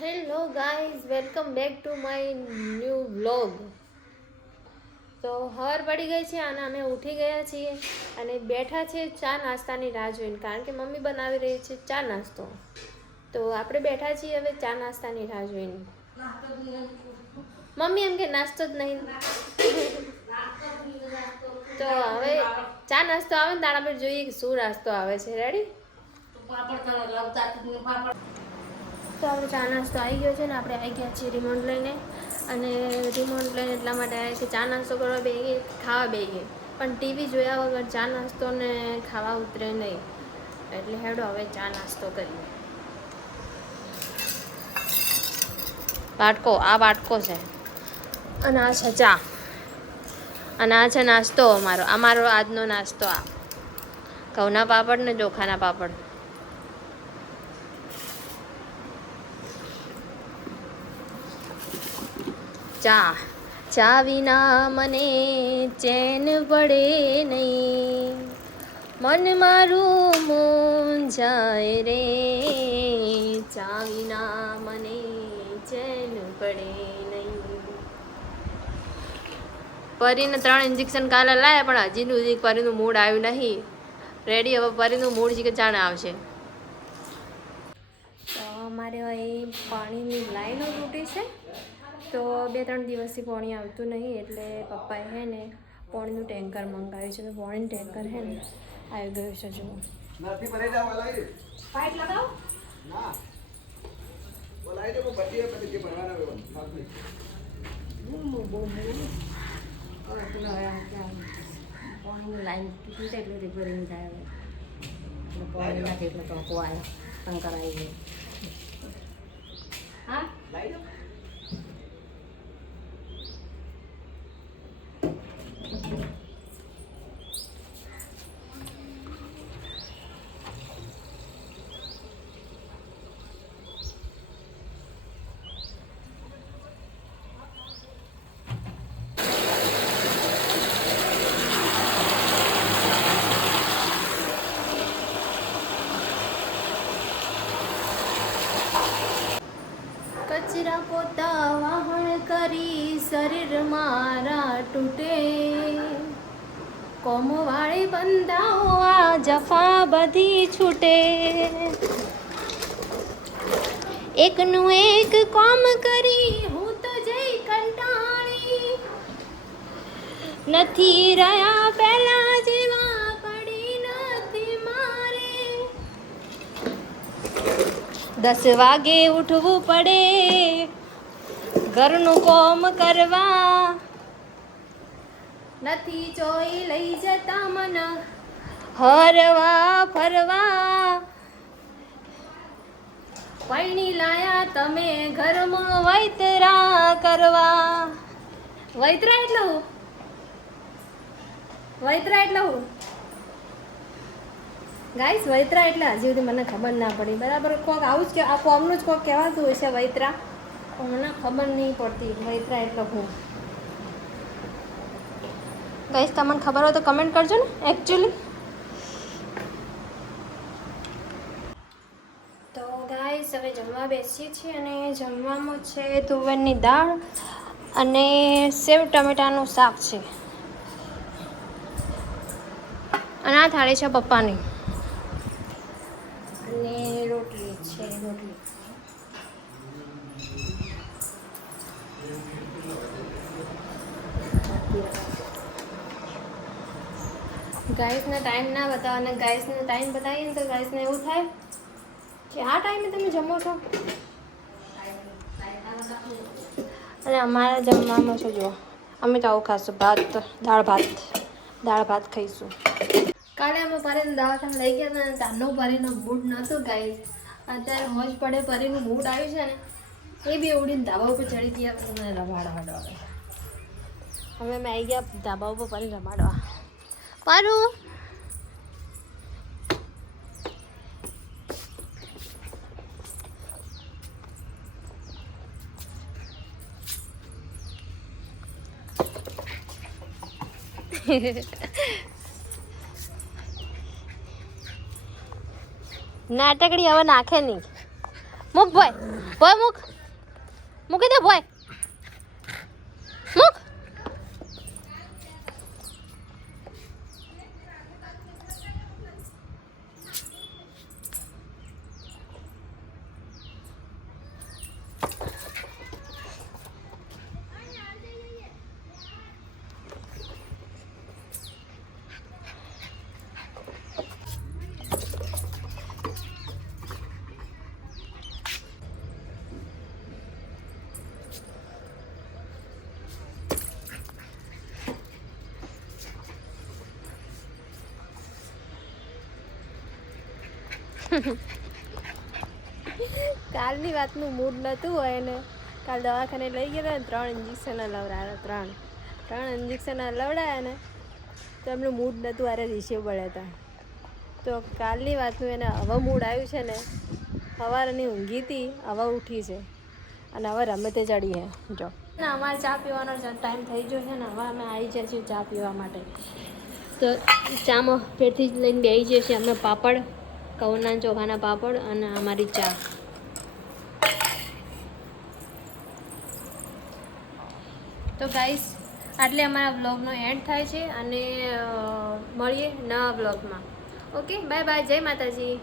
Hello guys, welcome back to my new vlog. તો હવાર પડી ગઈ છે અને અમે ઉઠી ગયા છીએ અને બેઠા છે ચા નાસ્તાની રાહ જોઈને, કારણ કે મમ્મી બનાવી રહી છે ચા નાસ્તો. તો આપણે બેઠા છીએ હવે ચા નાસ્તાની રાહ જોઈને. મમ્મી એમ કે નાસ્તો જ નહીં. તો હવે ચા નાસ્તો આવે ને તારા પર જોઈએ કે શું નાસ્તો આવે છે. રેડી? તો આપણે ચા નાસ્તો આવી ગયો છે ને આપણે આવી ગયા છીએ રિમોટ લઈને. અને રિમોટ લઈને એટલા માટે આવ્યા કે ચા નાસ્તો કરવા બેસીએ, ખાવા બેસીએ, પણ ટીવી જોયા વગર ચા નાસ્તો ને ખાવા ઉતરે નહીં. એટલે હેડો હવે ચા નાસ્તો કરીએ. વાટકો, આ વાટકો છે અને આ છે ચા અને આ છે નાસ્તો અમારો આજનો નાસ્તો. આ ઘઉંના પાપડ ને ચોખાના પાપડ. ચા વિના મને ચેન પડે નહીં, મન મારું મૂંઝાય રે. ચા વિના મને ચેન પડે નહીં. પરીને 3 ઇન્જેક્શન કાલે લાયા પણ હજી પરીનું મૂડ આવ્યું નહીં. રેડી? હવે પરીનું મૂડ છે કે ચાણે આવશે. તો અમારે અહીં પાણીની લાઈનો તૂટી છે, તો 2-3 દિવસથી પાણી આવતું નહીં, એટલે પપ્પાએ હે ને પાણીનું ટેન્કર મંગાવ્યું છે. તો પાણીનું ટેન્કર હે ને આવી ગયું છે. જુઓ, પાઇપ લગાવો. પાણીની લાઈન તૂટી છે એટલે રિપેરિંગ થાય. હવે પાણી નથી એટલે ટોકો આવ્યો, ટેન્કર આવી ગયું. હા, કચરા પોતા વાહણ કરી શરીર મારા તૂટે, કોમ વાળી બંધાઓ આ જફા બધી છૂટે. એકનું એક કોમ કરી હું તો જઈ કંટાળી, નથી રહ્યા પહેલા જેવા પડી નથી મારે. 10 વાગે ઉઠવું પડે ઘરનું કોમ કરવા, નથી ચોઈ લઈ જતા મન હરવા ફરવા. પૈણી લાયા તમે ઘરમાં વૈતરા કરવા. વૈતરા એટલે હું? વૈતરા એટલે હું ગાઈસ? વૈતરા એટલે હજી સુધી મને ખબર ના પડી. બરાબર, કોક આવું જ કે આ કોમનું જ કોક કહેવાતું હોય છે વૈતરા, પણ મને ખબર નહીં પડતી વૈતરા એટલે હું. ગાઈસ, તમને ખબર હોય તો કમેન્ટ કરજો ને. એકચ્યુઅલી તો ગાઈસ હવે જમવા બેસીએ છીએ અને જમવામાં છે તુવેરની દાળ અને સેવ ટમેટાનું શાક છે. અને આ થાળી છે પપ્પાની અને રોટલી છે. રોટલી ગાઈસને ટાઈમ ના બતાવો, અને ગાઈસને ટાઈમ બતાવીએ ને તો ગાઈસને એવું થાય કે આ ટાઈમે તમે જમો છો. અને અમારા જમવામાં છે જુઓ, અમે તો આવું ખાશું, દાળ ભાત ખાઈશું. કાલે અમે પરીને દવાખાને લઈ ગયા હતા ને તારનો પરીનો મૂડ નહોતો ગાઈસ. અત્યારે હોજ પડે પરીનું મૂડ આવ્યું છે ને, એ બી ઉડીને ધાબા ઉપર ચડી ગયા મને રમાડવા. હવે અમે આવી ગયા ધાબા ઉપર પરી રમાડવા. પારું નાટકડી હવે નાખે નહીં. મૂક ભોય ભોય મૂક મૂકી દે ભોય મૂક કાલની વાતનું મૂડ નહોતું હોય ને કાલ દવાખાને લઈ ગયા ને 3 ઇન્જેક્શન લવડાવ્યા 3 ઇન્જેક્શન લવડાવ્યા ને તો એમનું મૂડ નહોતું અરે રીસે પડ્યા હતા તો કાલની વાતનું એને હવે મૂડ આવ્યું છે ને સવારની ઊંઘી હતી હવે ઉઠી છે અને હવે રમે તે ચડી છે જો ને અમારે ચા પીવાનો ટાઈમ થઈ ગયો છે ને હવે અમે આવી જાય છીએ ચા પીવા માટે તો ચામાં પેટથી જ લઈને બેસી જઈએ છીએ અમે પાપડ કઉના ચોખાના પાપડ અને અમારી ચા તો ગાઈસ આટલે અમારા વ્લોગનો એન્ડ થાય છે અને મળીએ નવા વ્લોગમાં ઓકે બાય બાય જય માતાજી